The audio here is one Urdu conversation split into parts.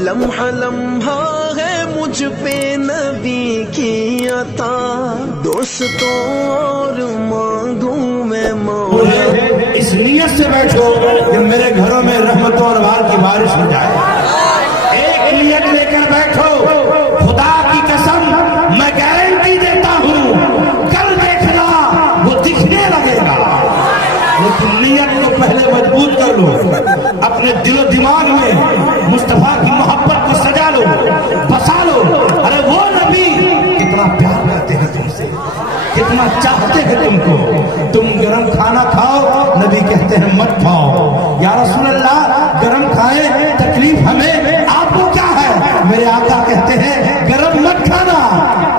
لمحہ لمحہ ہے مجھ پہ نبی کی عطا، دوستوں اور مانگوں میں مولا۔ اس نیت سے بیٹھو کہ میرے گھروں میں رحمتوں اور بار کی بارش ہو جائے، ایک نیت لے کر بیٹھو۔ خدا کی قسم میں گارنٹی دیتا ہوں کل دیکھنا وہ دکھنے لگے گا، لیکن نیت کو پہلے مضبوط کر لو، اپنے دل و دماغ میں مصطفیٰ کی محبت کو سجا لو، بسا لو۔ ارے وہ نبی کتنا پیار کرتے ہیں تم سے، کتنا چاہتے ہیں تم کو۔ تم گرم کھانا کھاؤ، نبی کہتے ہیں مت کھاؤ۔ یا رسول اللہ گرم کھائیں تکلیف ہمیں، آپ کو کیا ہے؟ میرے آقا کہتے ہیں گرم مت کھانا۔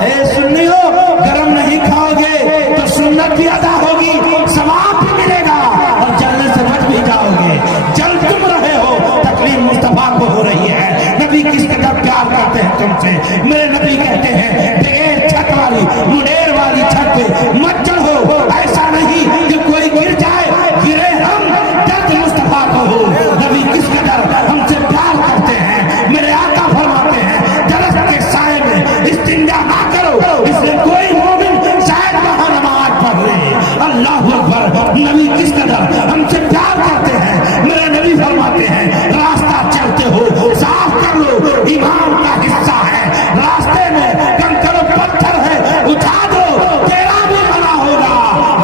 اے سنیو، گرم نہیں کھاؤ گے تو سنت بھی ادا ہوگی، ثواب بھی ملے گا اور جلنے سے بچ بھی جاؤ گے۔ جل تم رہے ہو، تکلیف مصطفیٰ کو ہو رہی ہے۔ نبی کس قدر پیار کرتے ہیں تم سے۔ میرے نبی کہتے ہیں بغیر چھت والی منیر والی چھت پہ مت چڑھو، ایسا نہیں کہ کوئی گر جائے، گرے ہم، درد مصطفیٰ کو ہو۔ نبی کس قدر ہم سے پیار کرتے ہیں۔ میرے آقا فرماتے ہیں درخت کے سائے میں استنجا نہ کرو، اس لیے کوئی مومن شاید وہاں نماز پڑھ لے۔ اللہ اکبر، نبی کس قدر ہم سے پیار کرتے ہیں۔ میرے نبی فرماتے ہیں راستہ چلتے ہو صاف کر لو، ایمان کا حصہ ہے۔ راستے میں کنکر و پتھر ہے، اٹھا دو، تیرا بھی بھلا ہوگا،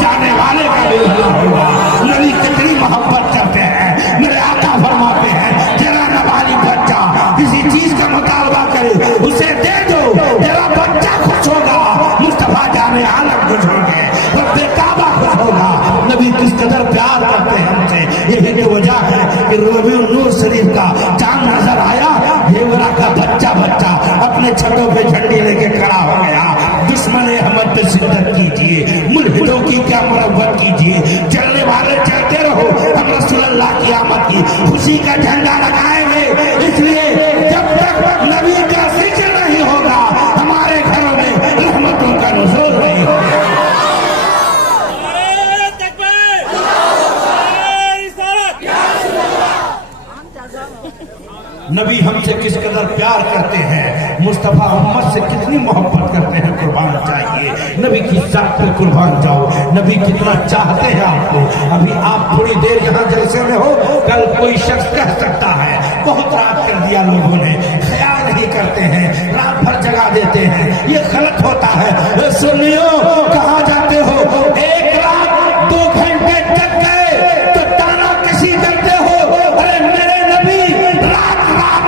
جانے والے کا بھی بھلا ہوگا۔ نبی کتنی محبت کرتے ہیں۔ میرے آقا فرماتے ہیں تیرا نابالغ بچہ کسی چیز کا مطالبہ کرے اسے دے دو، تیرا بچہ خوش ہوگا، مصطفیٰ جانے عالم خوش ہوں گے، رب کعبہ خوش ہوگا۔ نبی کس قدر پیار کرتے ہیں ہم سے۔ یہی تو وجہ ہے کہ ربیع النور شریف کا چاند نظر آیا، ہیورا کا بچہ اپنے چھتوں پہ جھنڈی لے کے کھڑا ہو گیا۔ دشمن احمد پہ شدت کیجیے، ملحدوں کی کیا مربت کیجیے، چلنے والے چلتے رہو، ہم رسول اللہ کی آمد کی خوشی کا جھنڈا لگائیں گے۔ اس لیے جب تک نبی کا ذکر نہیں ہوگا ہمارے گھروں میں رحمتوں کا نزول نہیں ہوگا۔ نبی ہم سے کس قدر پیار کرتے ہیں، مصطفیٰ امت سے کتنی محبت کرتے ہیں، قربان چاہیے۔ نبی کی ذات پہ قربان جاؤ، نبی کتنا چاہتے ہیں آپ کو۔ ابھی آپ تھوڑی دیر یہاں جلسے میں ہو، کل کوئی شخص کہہ سکتا ہے بہت رات کر دیا لوگوں نے، خیال نہیں کرتے ہیں، رات بھر جگا دیتے ہیں، یہ غلط ہوتا ہے۔ سنیو، کہاں جاتے ہو؟ ایک رات 2 گھنٹے جگ گئے تو تانا کسی کرتے ہو۔ ارے میرے نبی رات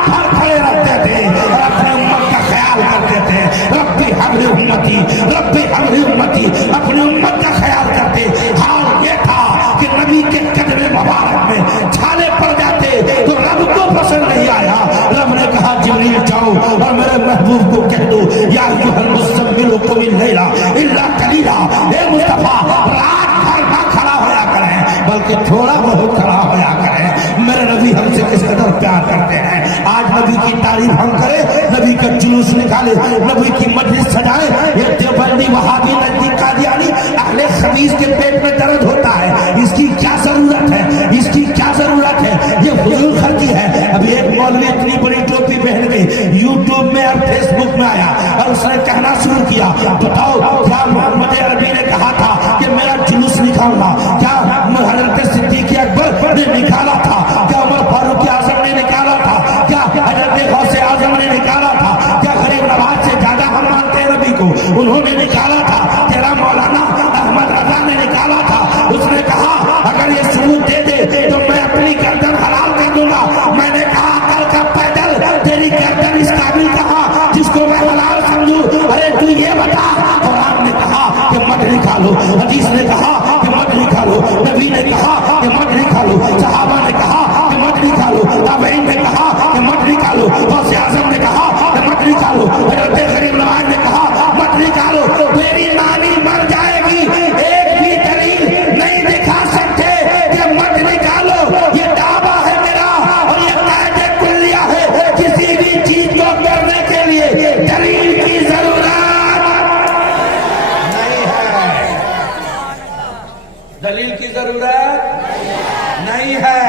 بھر کھڑے رہتے تھے اور اپنے امت کا خیال کرتے تھے۔ ربی حبل امتی، ربی حبل امتی، اپنی امت کا خیال کرتے۔ حال یہ تھا کہ نبی کے قدم مبارک میں چھالے پڑ جاتے تو رب کو پسند نہیں آیا۔ رب نے کہا جبریل جاؤ اور میرے محبوب کو کہہ دو یا ایھا المزمل قم اللیل الا قلیلا، اے مصطفیٰ رات بھر نہ کھڑا ہویا کریں بلکہ تھوڑا بہت کھڑا ہویا کریں۔ میرے نبی ہم سے کس قدر پیار کرتے ہیں۔ آج نبی کی تعریف ہم کریں، نبی کا جلوس نکالے، نبی کی مجلس سجائے۔ یہ دیوبندی وہابی نجدی قادیانی اہل خبیث کے پیٹ میں درد ہوتا ہے، اس کی کیا ضرورت ہے، اس کی کیا ضرورت ہے؟ یہ فضول خرچی ہے۔ ابھی ایک مولوی اتنی بڑی ٹوپی پہن کے یوٹیوب میں اور فیس بک میں آیا اور اس نے کہنا شروع کیا بتاؤ کیا محمد عربی نے کہا تھا کہ میرا جلوس نکالنا؟ کیا حضرت صدیق اکبر نے نکالا تھا؟ کیا عمر فاروق اعظم نے نکالا تھا؟ کیا حضرت غوث اعظم نے نکالا تھا؟ کیا غریب نواز سے زیادہ ہم مانتے ہیں نبی کو؟ انہوں نے نکالا تھا۔ تیرا مولانا احمد رضا نے نکالا تھا، اس نے کہا اگر یہ ثبوت دے دے تو میں اپنی گردن حلال کر دوں گا۔ میں نے کہا کل کا پیدل تیری گردن اس قابل کہا جس کو میں حلال سمجھوں؟ ارے تو یہ بتا، قرآن نے کہا کہ مت نکالو، حدیث نے کہا کہ مت نکالو، نبی نے کہا کہ مت نکالو، صحابہ نے کہا کہ مت نکالو، تابعین نے کہا کہ مت نکالو، غوث اعظم نے کہا کہ مت نکالو، حضرت غریب نواز نے کہا مت نکالو۔ تیری نانی مر جائے گی، ایک بھی دلیل نہیں دکھا سکتے کہ مت نکالو۔ یہ دعویٰ ہے میرا اور یہ قاعدہ کلیہ ہے، کسی بھی چیز کو کرنے کے لیے دلیل کی ضرورت نہیں ہے، دلیل کی ضرورت نہیں ہے۔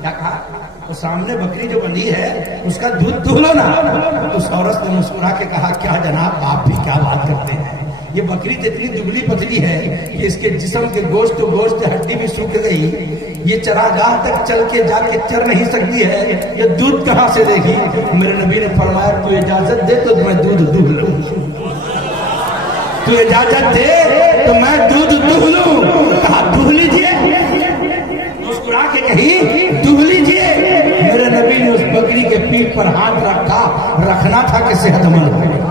کیا کہا؟ وہ سامنے بکری جو بندھی ہے اس کا دودھ دہلو نا. تو اس عورت نے مسکرا کے کہا کیا جناب آپ بھی کیا بات کرتے ہیں, یہ بکری تو اتنی دبلی پتلی ہے کہ اس کے جسم کے گوشت و گوشت ہڈی بھی سوکھ گئی, یہ چراگاہ تک چل کے جا کے چر نہیں سکتی ہے, یہ دودھ کہاں سے دے گی. میرے نبی نے فرمایا تو اجازت دے تو میں دودھ دہل لوں, تو اجازت دے تو میں دودھ دہلوں. کہا دہل لیجیے, مسکرا کے کہی دہل لیجیے. میرے نبی نے اس بکری کے پیٹھ پر ہاتھ رکھا, رکھنا تھا کہ صحت مند ہو گئی,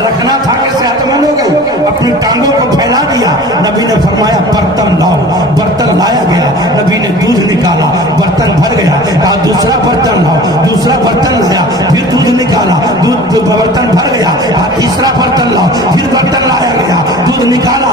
رکھنا تھا کہ صحت مند ہو گئی. اپنی ٹانگوں کو پھیلا دیا. نبی نے فرمایا برتن لاؤ, برتن لایا گیا. نبی نے دودھ نکالا, برتن بھر گیا. کہا دوسرا برتن لاؤ, دوسرا برتن لایا, پھر دودھ نکالا, دودھ برتن بھر گیا. کہا تیسرا برتن لاؤ, پھر برتن لایا گیا, دودھ نکالا,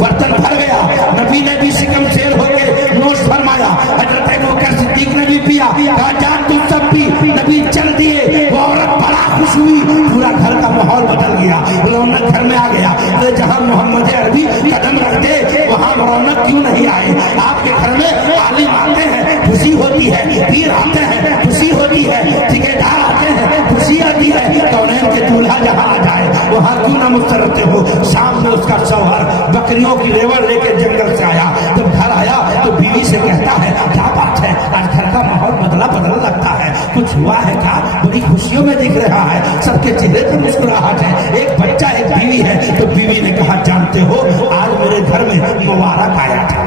برتن بھر گیا. نبی نے بھی شکم سیر ہو کے نوش فرمایا. حضرت ابوبکر صدیق نے بھی پیا. کہا جان تم سب بھی. نبی چل دیے. وہ عورت بڑا خوش ہوئی, پورا گھر کا ماحول بدل گیا, رونق گھر میں آ گیا. جہاں محمد عربی قدم رکھتے وہاں رونق کیوں نہیں آئے. آپ کے گھر میں عالم آتے ہیں خوشی ہوتی ہے, پیر آتے ہیں خوشی ہوتی ہے, ٹھیکیدار آتے ہیں خوشی آتی ہے. کونین کے دولہا جہاں آ جائے وہاں کیوں نہ مسرتے ہو. شام میں اس کا شوہر بکریوں کی ریوڑ لے کے جنگل سے آیا. جب گھر آیا تو بیوی سے کہتا ہے کیا بات ہے, آج گھر کا ماحول بدلا بدلا لگتا ہے, کچھ ہوا ہے کیا؟ بڑی خوشیوں میں دکھ رہا ہے, سب کے چہرے پر مسکراہٹ ہے, ایک بچہ ایک بیوی ہے. تو بیوی نے کہا جانتے ہو آج میرے گھر میں مبارک آیا تھا.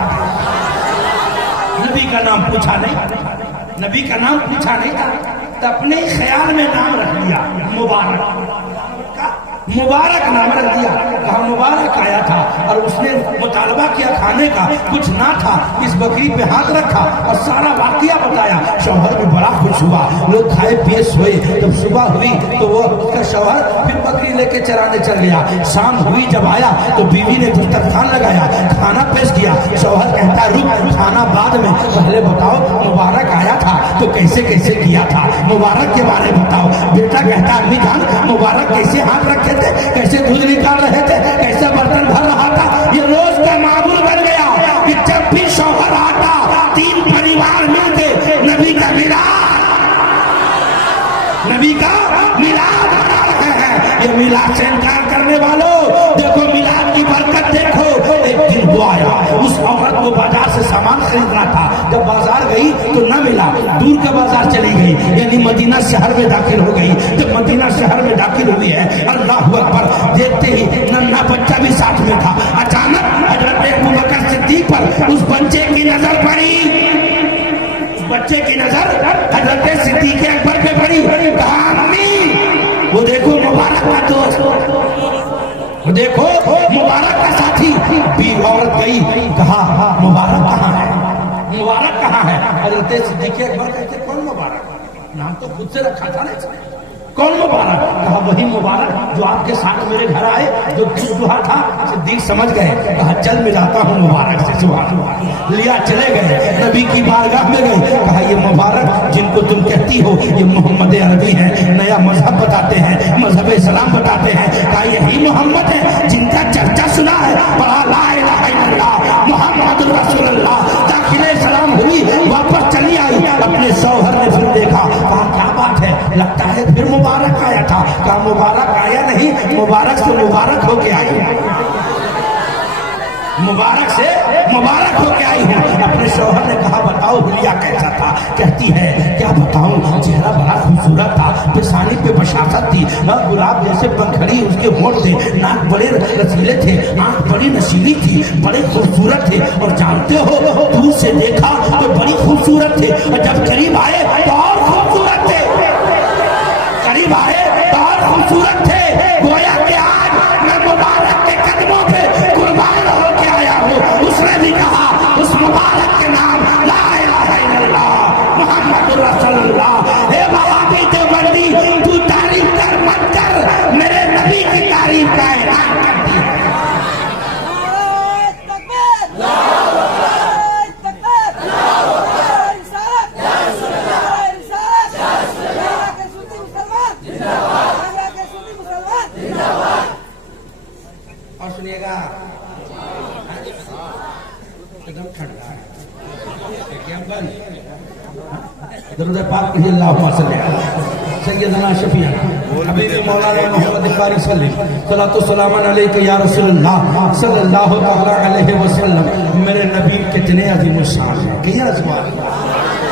نبی کا نام پوچھا نہیں, نبی کا نام پوچھا نہیں تھا, تو اپنے خیال میں نام رکھ دیا مبارک. مبارک نام رکھ دیا. کہا مبارک آیا تھا. اور اس نے مطالبہ کیا کھانے کا, کچھ نہ تھا. اس بکری پہ ہاتھ رکھا اور سارا واقعہ بتایا. شوہر بھی بڑا خوش ہوا. لوگ کھائے پیے سوئے. جب صبح ہوئی تو وہ اس کا شوہر پھر بکری لے کے چرانے چل گیا. شام ہوئی جب آیا تو بیوی نے دسترخوان لگایا, کھانا پیش کیا. شوہر کہتا رک, کھانا بعد میں, پہلے بتاؤ مبارک آیا تھا تو کیسے کیسے کیا تھا, مبارک کے بارے بتاؤ. بیٹا کہتا امی جان مبارک کیسے ہاتھ رکھے تھے, کیسے دودھ نکال رہے تھے, کیسے برتن بھر رہا تھا. یہ روز کا معمول بن گیا کہ جب بھی شوہر آتا تین پریوار مل کے نبی کا میلاد, نبی کا میلاد بنا رہے ہیں. یہ میلاد سے انکار کرنے والوں دیکھو میلاد کی برکت دیکھو. ایک دن وہ آیا, اس عورت کو بازار سے سامان خریدنا تھا. جب بازار گئی تو نہ ملا, دور کا بازار چلی گئی, یعنی مدینہ شہر میں داخل ہو گئی. جب مدینہ شہر میں داخل ہوئی ہے, اللہ اکبر, دیکھتے ہی ننھا بچہ بھی ساتھ میں تھا. اچانک حضرت ابوبکر صدیق پر اس بچے کی نظر پڑی, بچے کی نظر حضرت صدیق اکبر پہ پڑی. کہا امی وہ دیکھو مبارک کا دوست, وہ دیکھو مبارک کا ساتھی. عورت گئی, کہا مبارک کہاں ہے, مبارک کہاں ہے. حضرت صدیق اکبر کہتے کون مبارک, نام تو خود سے رکھا تھا نا, کون مبارک. کہا وہی مبارک جو آپ کے ساتھ میرے گھر آئے, جو دعا تھا. صدیق سمجھ گئے, کہا چل ملاتا ہوں مبارک سے. سبحان اللہ. لیا چلے گئے, نبی کی بارگاہ میں گئے. کہا یہ مبارک جن کو تم کہتی ہو یہ محمد عربی ہیں, نیا مذہب بتاتے ہیں, مذہب اسلام بتاتے ہیں. کہا یہی محمد ہے جن کا چرچا سنا ہے, پڑھا لا الہ الا اللہ محمد رسول اللہ. داخلے سلام ہوئی, واپس چلی آئی. اپنے شوہر نے پھر دیکھا, کہا کیا بات ہے, لگتا ہے پھر مبارک آیا تھا. کہا مبارک آیا نہیں, مبارک سے مبارک ہو کے آئی, مبارک سے مبارک ہو کے آئی ہوں. اپنے شوہر نے کہا بتاؤ حلیہ کیسا تھا. کہتی ہے کیا بتاؤں, چہرہ بڑا خوبصورت تھا, پیشانی پہ بشاشت تھی, گلاب جیسے پنکھڑی اس کے ہونٹ تھے, ناک بڑے رسیلے تھے, آنکھ بڑی نشیلی تھی, بڑے خوبصورت تھے. اور جانتے ہو دور سے دیکھا تو بڑی خوبصورت تھے, اور جب قریب آئے تو اور خوبصورت تھے, قریب آئے تو اور خوبصورت تھے. گویا کہ آج میں مبارک کے قدموں پہ قربان ہو کے آیا ہوں. اس نے بھی کہا اس مبارک کے نام لا الہ الا اللہ محمد رسول اللہ. اے وہابی دیوبندی, تو تعریف کر مت کر, میرے نبی کی تعریف کا اعلان کر دیا. درود پاک پڑھیے اللہم صلی علی سیدنا شفیعنا حبیبی مولانا محمد الباری صلی صلاۃ السلام علیکہ یا رسول اللہ صلی اللہ تعالی علیہ وسلم. میرے نبی کتنے عظیم الشان ہیں, کیا سوال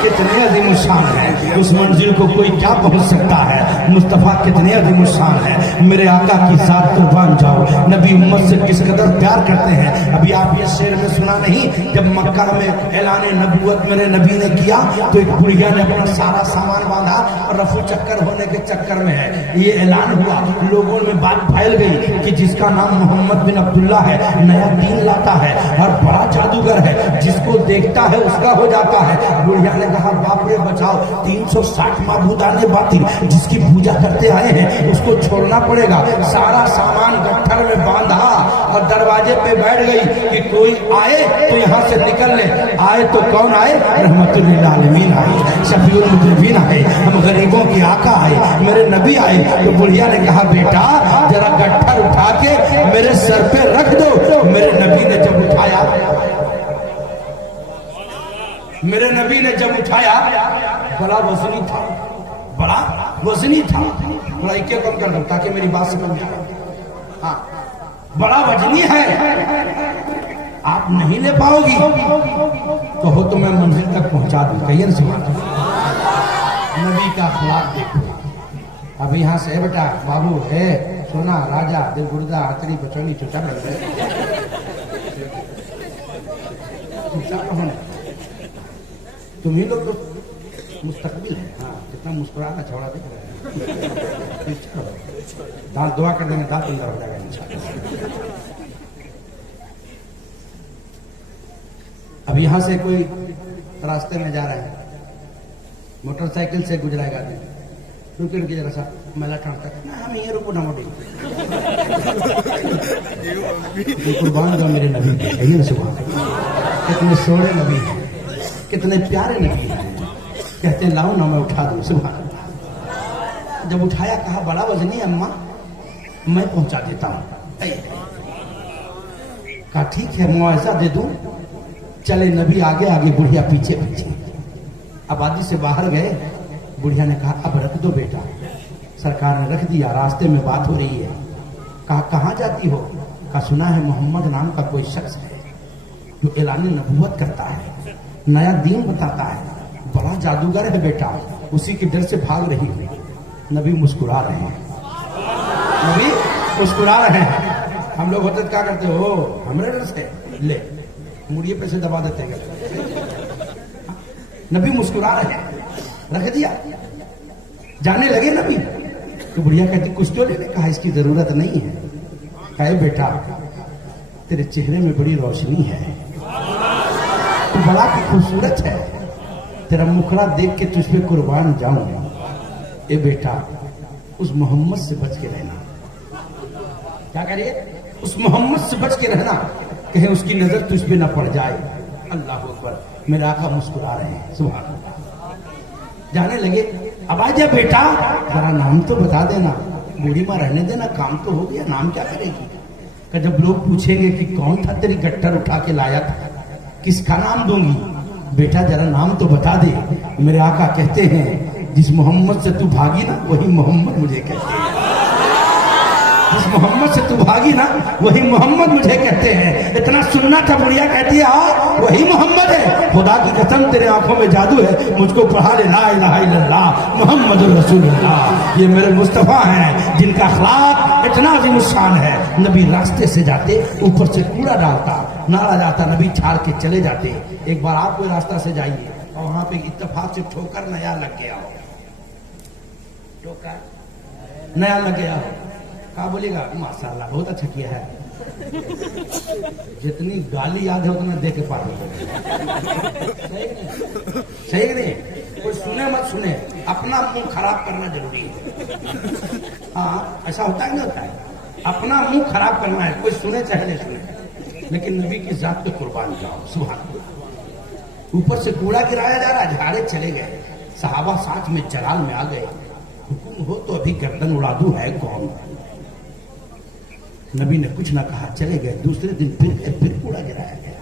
کتنے عظیم الشان ہے, اس منزل کو کوئی کیا پہنچ سکتا ہے. مصطفیٰ کتنے عظیم الشان ہے. میرے آقا کی ذات قربان جاؤ. نبی امت سے کس قدر پیار کرتے ہیں. ابھی آپ یہ شعر میں سنا نہیں, جب مکہ میں اعلان نبوت میرے نبی نے کیا تو ایک بڑھیا نے اپنا سارا سامان باندھا اور رفو چکر ہونے کے چکر میں ہے. یہ اعلان ہوا, لوگوں میں بات پھیل گئی کہ جس کا نام محمد بن عبداللہ ہے نیا دین لاتا ہے اور بڑا جادوگر ہے, جس کو دیکھتا ہے اس کا ہو جاتا ہے. بڑھیا نے کہا باپ رے بچاؤ, 360 معبودان باطل جس کی پوجا کرتے آئے ہیں اس کو چھوڑنا پڑے گا. سارا سامان گٹھر میں باندھا اور دروازے پہ بیٹھ گئی کہ کوئی آئے تو یہاں سے نکل لے. آئے تو کون آئے؟ رحمت للعالمین آئے, شفیع المذنبین آئے, ہم غریبوں کی آقا آئے, میرے نبی آئے. تو بڑھیا نے کہا بیٹا ذرا گٹھر اٹھا کے میرے سر پہ رکھ دو. میرے نبی نے جب اٹھایا, میرے نبی نے جب اٹھایا, بڑا وزنی تھا, بڑا وزنی تھا. تھوڑا ایک کم کر دو تاکہ میری بات سمجھ میں آئے. ہاں بڑا وزنی ہے, آپ نہیں لے پاؤ گی تو ہو تو میں منزل تک پہنچا دوں. کہیے نا سمجھ, نبی کا اخلاق دیکھو. اب یہاں سے بیٹا بابو ہے سونا راجا دل گردہ ہتری بچونی چوٹا بن گئے, تم ہی لوگ تو مستقبل ہے. ہاں کتنا مسکرانا چھوڑا دیکھ رہے ہیں. دانت دعا کر دیں گے, دانت اندر ہو جائے گا انشاءاللہ. اب یہاں سے کوئی راستے میں جا رہے ہیں, موٹر سائیکل سے گزرائے گا, رکے رکے جگہ سا میلا ٹھانتا ہے نا, ہم یہ رکو نہ موٹی قربان جاؤ میرے نبی کے. کہیے نا سبحان اللہ, کتنے سوڑے نبی ہیں, کتنے پیارے نبی ہیں. کہتے ہیں لاؤ نا میں اٹھا دوں. سبحان اللہ. جب اٹھایا کہا بڑا وزنی ہے اماں, میں پہنچا دیتا ہوں. کہا ٹھیک ہے معاوضہ دے دوں. چلے نبی آگے آگے, بڑھیا پیچھے پیچھے. آبادی سے باہر گئے, بڑھیا نے کہا اب رکھ دو بیٹا. سرکار نے رکھ دیا. راستے میں بات ہو رہی ہے. کہا کہاں جاتی ہو؟ کہا سنا ہے محمد نام کا کوئی شخص ہے جو اعلان نبوت کرتا ہے, نیا دین بتاتا ہے, بڑا جادوگر ہے بیٹا, اسی کے ڈر سے بھاگ رہی ہوں. نبی مسکرا رہے ہیں, نبی مسکرا رہے ہیں. ہم لوگ ہوتے کیا کرتے ہو, ہمارے ڈر سے لے مڑیے پیسے دبا دیتے ہیں. نبی مسکرا رہے ہیں, رکھ دیا. جانے لگے نبی تو بڑھیا کہتی کچھ تو لینے. کہا اس کی ضرورت نہیں ہے. کہا بیٹا تیرے چہرے میں بڑی روشنی ہے, تو بڑا خوبصورت ہے, تیرا مکھڑا دیکھ کے تجھ پہ قربان جاؤں. اے بیٹا اس محمد سے بچ کے رہنا. کیا کریے؟ اس محمد سے بچ کے رہنا, کہیں اس کی نظر تجھ پہ نہ پڑ جائے. اللہ اکبر. میرے آقا مسکرا رہے ہیں. سبحان اللہ. جانے لگے. اب آ جا بیٹا ذرا نام تو بتا دینا. بوڑھی ماں رہنے دینا, کام تو ہو گیا, نام کیا کرے گی؟ کہ جب لوگ پوچھیں گے کہ کون تھا تیری گٹر اٹھا کے لایا تھا, کس کا نام دوں گی؟ بیٹا ذرا نام تو بتا دے. میرے آقا کہتے ہیں جس محمد سے تو بھاگی نا وہی محمد مجھے کہتے ہیں. جس محمد سے تو بھاگی نا وہی محمد مجھے کہتے ہیں. اتنا سننا تھا. بڑھیا کہتی ہے ہاں وہی محمد ہے. خدا کی قسم تیرے آنکھوں میں جادو ہے, مجھ کو پڑھا لے لا الہ الا اللہ محمد رسول اللہ. یہ میرے مصطفیٰ ہیں جن کا اخلاق اتنا عظیم الشان ہے. نبی راستے سے جاتے, اوپر سے کوڑا ڈالتا, نالا جاتا, نبی چھاڑ کے چلے جاتے. ایک بار آپ کوئی راستہ سے جائیے اور وہاں پہ اتفاق سے ٹھوکر نیا لگ گیا ہو, ٹھوکر نیا لگ گیا ہو, کہا بولے گا ماشاءاللہ بہت اچھا کیا ہے. جتنی گالی یاد ہے اتنا دے کے پار صحیح نہیں. کوئی سنے مت سنے, اپنا منہ خراب کرنا ضروری ہے. ہاں ایسا ہوتا ہے نہیں ہوتا ہے, اپنا منہ خراب کرنا ہے. کوئی سنے چاہے نہیں سنے, لیکن نبی کی ذات پہ قربان جاؤ. سبحان اللہ. اوپر سے کوڑا گرایا جا رہا, جھاڑے چلے گئے. صحابہ ساتھ میں جلال میں آ گئے. حکم ہو تو ابھی گردن اڑا دوں, ہے کون؟ نبی نے کچھ نہ کہا, چلے گئے. دوسرے دن پھر کوڑا گرایا گیا.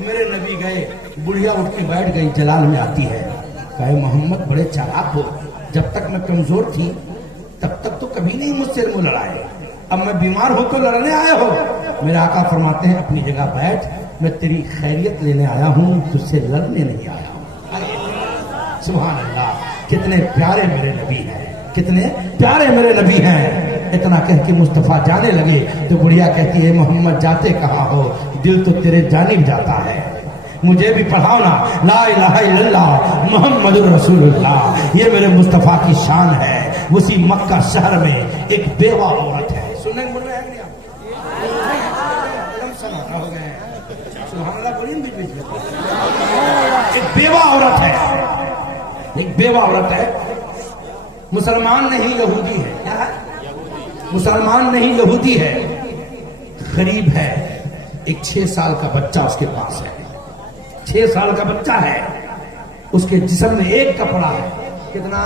میرے نبی گئے, بڑھیا اٹھ کے بیٹھ گئی, جلال میں آتی ہے, کہے محمد بڑے چالاک ہو, جب تک میں کمزور تھی تب تک تو کبھی نہیں مجھ سے منہ لڑائے, اب میں بیمار ہوں تو لڑنے آئے ہو. میرے آقا فرماتے ہیں اپنی جگہ بیٹھ, میں تیری خیریت لینے آیا ہوں, تجھ سے لڑنے نہیں آیا ہوں. سبحان اللہ, کتنے پیارے میرے نبی ہیں, کتنے پیارے میرے نبی ہیں. اتنا کہہ کے مصطفیٰ جانے لگے تو بڑھیا کہتی ہے محمد جاتے کہاں ہو, دل تو تیرے جانب جاتا ہے, مجھے بھی پڑھاؤ نا لا الہ الا اللہ محمد رسول اللہ. یہ میرے مصطفیٰ کی شان ہے. اسی مکہ شہر میں ایک بیوہ عورت ہے, سننے بول رہے ہیں سبحان اللہ, بولیں بیچ بیچ میں. ایک بیوہ عورت ہے, ایک بیوہ عورت ہے, مسلمان نہیں یہودی ہے. کیا ہے؟ مسلمان نہیں یہودی ہے, غریب ہے. ایک 6 سال کا بچہ اس کے پاس ہے, 6 سال کا بچہ ہے. اس کے جسم میں ایک کپڑا ہے. کتنا؟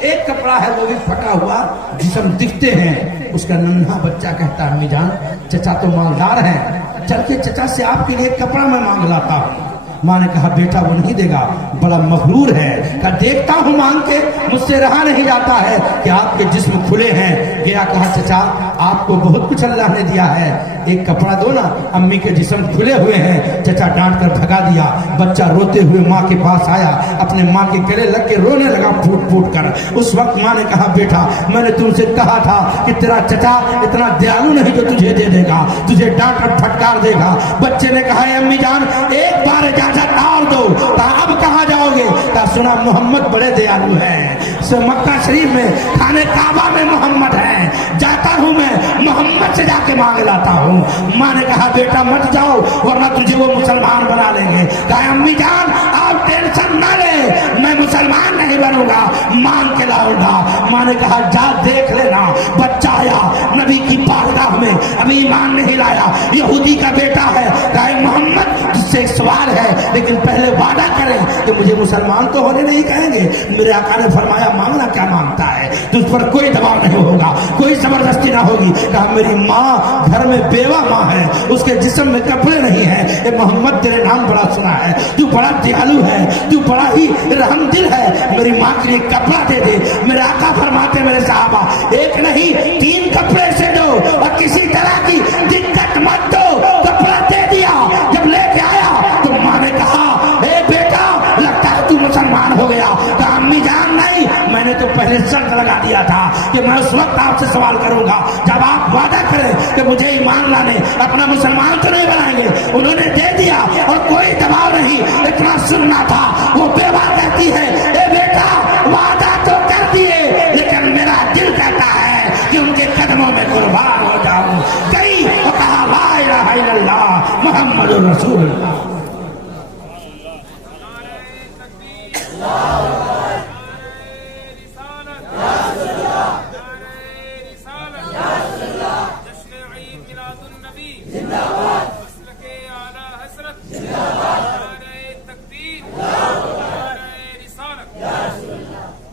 ایک کپڑا ہے, وہ بھی پھٹا ہوا, جسم دکھتے ہیں. اس کا ننھا بچہ کہتا ہے امی جان چچا تو مالدار ہیں, چل کے چچا سے آپ کے لیے ایک کپڑا میں مانگ لاتا ہوں. ماں نے کہا بیٹا وہ نہیں دے گا, بڑا مغرور ہے. کہا دیکھتا ہوں مانگ کے, مجھ سے رہا نہیں جاتا ہے کہ آپ کے جسم کھلے ہیں. گیا, کہا چچا آپ کو بہت کچھ اللہ نے دیا ہے, ایک کپڑا دو نا, امی کے جسم کھلے ہوئے ہیں. چچا ڈانٹ کر بھگا دیا. بچہ روتے ہوئے ماں کے پاس آیا, اپنے ماں کے گلے لگ کے رونے لگا پھوٹ پھوٹ کر. اس وقت ماں نے کہا بیٹا میں نے تم سے کہا تھا کہ تیرا چچا اتنا دیالو نہیں جو تجھے دے دے گا, تجھے ڈانٹ کر پھٹکار دے گا. بچے نے کہا امی جان ایک بار اجازت اور دو. کہا اب کہاں جاؤ گے؟ کہا سنا محمد بڑے دیالو ہیں, مکہ شریف میں خانے کعبہ میں محمد ہیں, جاتا ہوں میں محمد سے جا کے مانگ لاتا ہوں. ماں نے کہا بیٹا مت جاؤ ورنہ تجھے وہ مسلمان بنا لیں گے. کہا امی جان آپ ٹینشن نہ لیں, میں مسلمان نہیں بنوں گا, مانگ کے لاؤں گا. ماں نے کہا جا دیکھ لینا. بچہ آیا نبی کی بارگاہ میں, ابھی ایمان نہیں لایا, یہودی کا بیٹا ہے. کہا محمد تجھ سے ایک سوال ہے لیکن پہلے وعدہ کریں کہ مجھے مسلمان تو ہونے نہیں کہیں گے. میرے آقا نے فرمایا مانگنا کیا مانگتا ہے, تجھ پر کوئی دباؤ نہیں ہوگا, کوئی زبردستی نہ ہوگی. کہا میری ماں گھر میں بیوہ ماں ہے, اس کے جسم میں کپڑے نہیں ہیں. اے محمد تیرے نام بڑا سنا ہے, تو بڑا دیالو ہے, تو بڑا ہی رحم دل ہے, میری ماں کے لیے کپڑا دے دے. میرے آقا فرماتے میرے صحابہ ایک نہیں 3 کپڑے سے دو اور کسی طرح کی دقت مت دو. کپڑا دے دیا. جب لے کے آیا تو ماں نے کہا اے بیٹا لگتا ہے تو مسلمان ہو گیا. کہا امی جان نہیں, میں نے تو پہلے شرط لگا دیا تھا کہ میں اس وقت آپ سے سوال کروں گا جب آپ وعدہ کریں کہ مجھے ایمان لانے, اپنا مسلمان تو نہیں بنائیں گے. انہوں نے دے دیا اور کوئی دباؤ نہیں, اتنا سننا تھا. وہ بیوہ کہتی ہے اے بیٹا وعدہ تو کر دیے لیکن میرا دل کہتا ہے کہ ان کے قدموں میں قربان ہو جاؤں. گئی اور کہا لا الہ الا اللہ محمد رسول اللہ.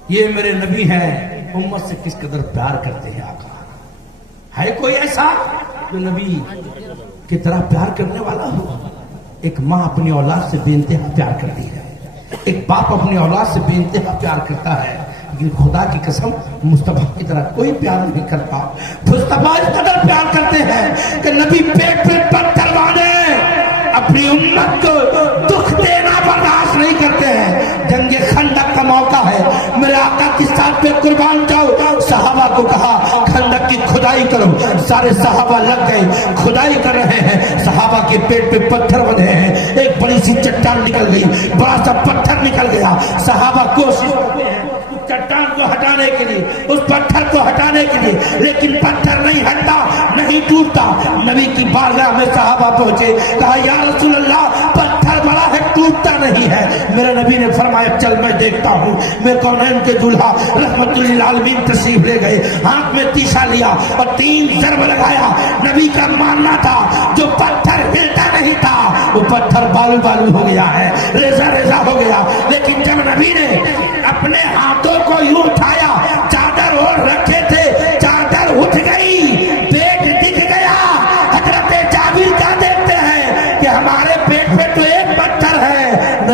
یہ میرے نبی ہیں, امت سے کس قدر پیار کرتے ہیں. آقا ہے کوئی ایسا جو نبی کی طرح پیار کرنے والا ہو؟ ایک ماں اپنی اولاد سے بے انتہا پیار کرتی ہے, ایک باپ اپنی اولاد سے بے انتہا پیار کرتا ہے, لیکن خدا کی قسم مصطفیٰ کی طرح کوئی پیار نہیں کرتا. مصطفیٰ اس قدر پیار کرتے ہیں کہ نبی پیٹ پیٹ پر تلوانے اپنی امت کو دکھ دینا برداشت نہیں کرتے ہیں. جنگ خندق کا موقع ہے, میرے آقا کی ساتھ پہ قربان جاؤ. صحابہ کو کہا خندق کی کھدائی کرو. سارے صحابہ لگ گئے, کھدائی کر رہے ہیں. صحابہ کے پیٹ پہ پتھر بندھے ہیں. ایک بڑی سی چٹان نکل گئی, بڑا سا پتھر نکل گیا. صحابہ کوشش کرتے ہیں چٹان کو ہٹانے کے لیے, اس پتھر کو ہٹانے کے لیے, لیکن پتھر نہیں ہٹتا, نہیں ٹوٹتا. نبی کی بارگاہ میں صحابہ پہنچے, کہا یا رسول اللہ پتھر بڑا ہے ٹوٹتا نہیں ہے. میرے نبی نے فرمایا چل میں دیکھتا ہوں. میں کونین کے دولہا رحمت للعالمین تشریف لے گئے, ہاتھ میں تیشا لیا اور 3 ضرب لگایا. نبی کا ماننا تھا جو پتھر ہلتا نہیں تھا وہ پتھر بالو بالو ہو گیا ہے, ریزہ ریزہ ہو گیا. لیکن جب نبی نے اپنے ہاتھوں کو یوں اٹھایا, چادر اور رکھے تھے, چادر اٹھ گئی, پیٹ دکھ گیا. حضرت جابر کیا دیکھتے ہیں کہ ہمارے پیٹ